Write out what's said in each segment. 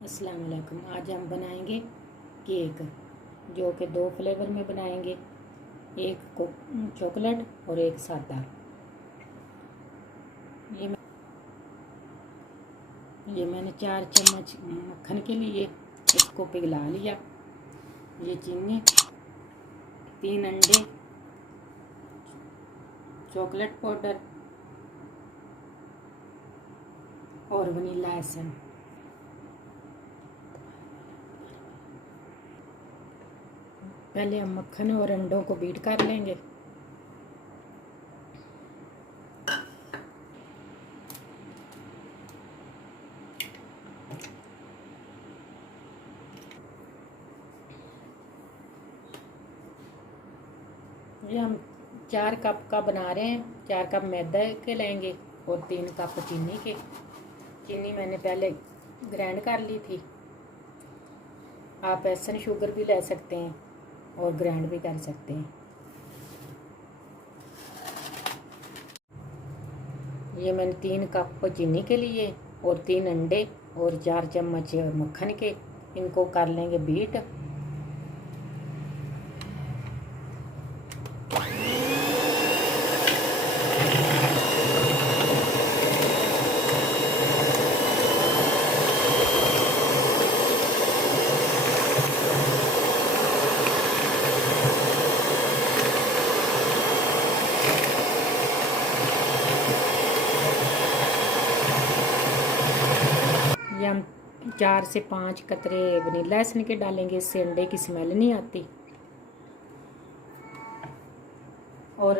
अस्सलाम वालेकुम। आज हम बनाएंगे केक, जो कि दो फ्लेवर में बनाएंगे, एक को चॉकलेट और एक सादा। ये ये मैंने 4 चम्मच मक्खन के लिए इसको पिघला लिया। ये चीनी, 3 अंडे, चॉकलेट पाउडर और वनीला एसेंस। पहले हम मक्खन और अंडों को बीट कर लेंगे। ये हम 4 कप का बना रहे हैं। 4 कप मैदा के लेंगे और 3 कप चीनी के। चीनी मैंने पहले ग्राइंड कर ली थी। आप एसन शुगर भी ले सकते हैं और ग्राइंड भी कर सकते हैं। ये मैंने 3 कप चीनी के लिए और 3 अंडे और 4 चम्मच मक्खन के, इनको कर लेंगे बीट। ये हम 4 से 5 कतरे वनीला एसेंस के डालेंगे, इससे अंडे की स्मेल नहीं आती। और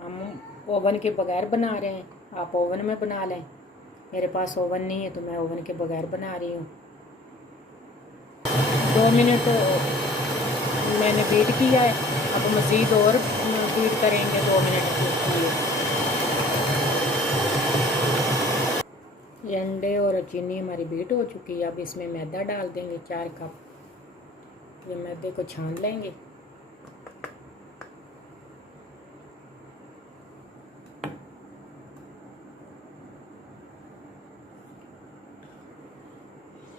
हम ओवन के बगैर बना रहे हैं, आप ओवन में बना लें। मेरे पास ओवन नहीं है तो मैं ओवन के बगैर बना रही हूँ। 2 मिनट मैंने बीट किया है, अब मज़ीद और बीट करेंगे 2 मिनट के लिए। ये अंडे और चीनी हमारी बीट हो चुकी है। अब इसमें मैदा डाल देंगे 4 कप। ये मैदे को छान लेंगे।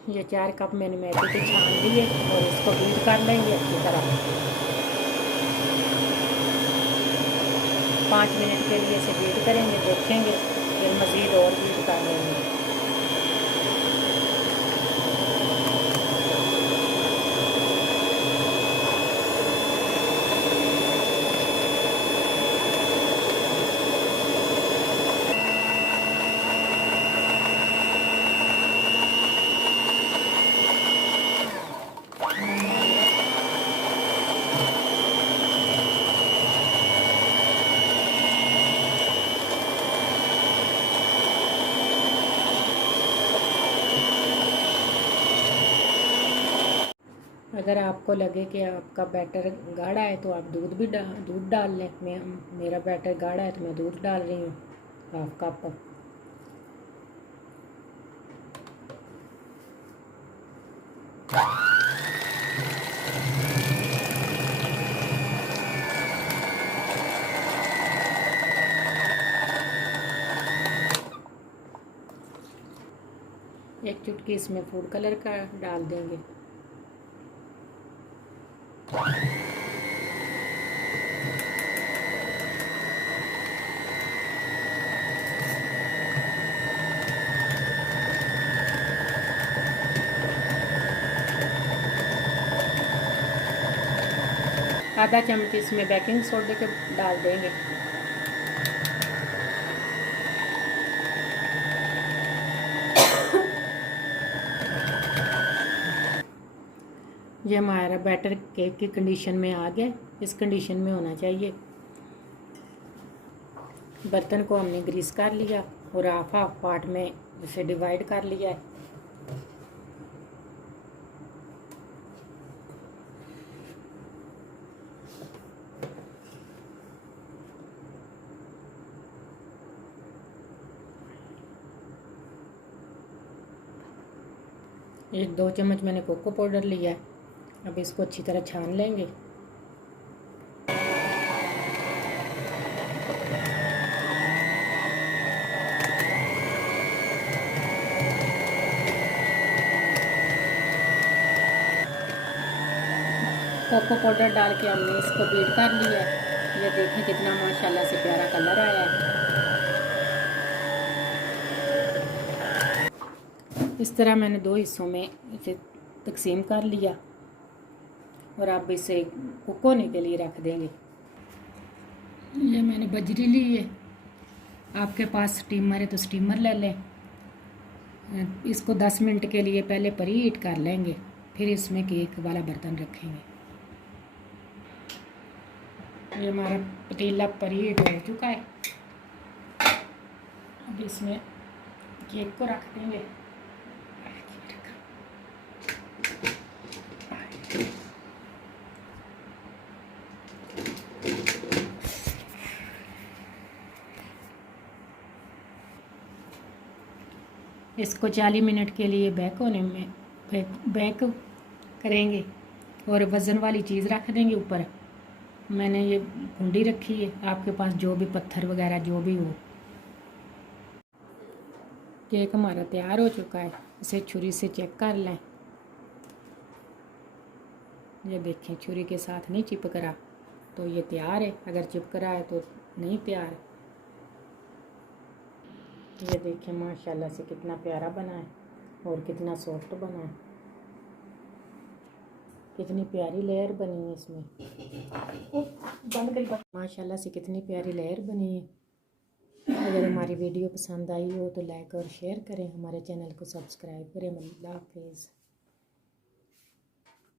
ये 4 कप मैंने मैदे के छान लिए और इसको बीट कर लेंगे अच्छी तरह। 5 मिनट के लिए इसे बीट करेंगे, देखेंगे, फिर मज़ीद और बीट कर लेंगे। अगर आपको लगे कि आपका बैटर गाढ़ा है तो आप दूध डाल लें। मेरा बैटर गाढ़ा है तो मैं दूध डाल रही हूँ, 1/2 कप। एक चुटकी इसमें फूड कलर का डाल देंगे। आधा चम्मच इसमें बेकिंग सोडा के डाल देंगे। ये हमारा बैटर केक की कंडीशन में आ गया। इस कंडीशन में होना चाहिए। बर्तन को हमने ग्रीस कर लिया और हाफ पार्ट में इसे डिवाइड कर लिया है। ये 2 चम्मच मैंने कोको पाउडर लिया है। अब इसको अच्छी तरह छान लेंगे। कोको पाउडर डाल के हमने इसको बीट कर लिया है। ये देखें कितना माशाल्लाह से प्यारा कलर आया है। इस तरह मैंने 2 हिस्सों में इसे तकसीम कर लिया और अब इसे कुक होने के लिए रख देंगे। ये मैंने बजरी ली है, आपके पास स्टीमर है तो स्टीमर ले लें। इसको 10 मिनट के लिए पहले प्री हीट कर लेंगे, फिर इसमें केक वाला बर्तन रखेंगे। ये हमारा पतीला प्री हीट हो चुका है। अब इसमें केक को रख देंगे। इसको 40 मिनट के लिए बेक करेंगे और वज़न वाली चीज़ रख देंगे ऊपर। मैंने ये कुंडी रखी है, आपके पास जो भी पत्थर वगैरह जो भी हो। केक हमारा तैयार हो चुका है, इसे छुरी से चेक कर लें। ये देखें छुरी के साथ नहीं चिपक रहा तो ये तैयार है, अगर चिपक रहा है तो नहीं तैयार। ये देखें माशाल्लाह से कितना प्यारा बना है और कितना सॉफ्ट बना है, कितनी प्यारी लेयर बनी है इसमें। माशाल्लाह से कितनी प्यारी लेयर बनी है। अगर हमारी वीडियो पसंद आई हो तो लाइक और शेयर करें, हमारे चैनल को सब्सक्राइब करें। अल्लाह हाफिज़।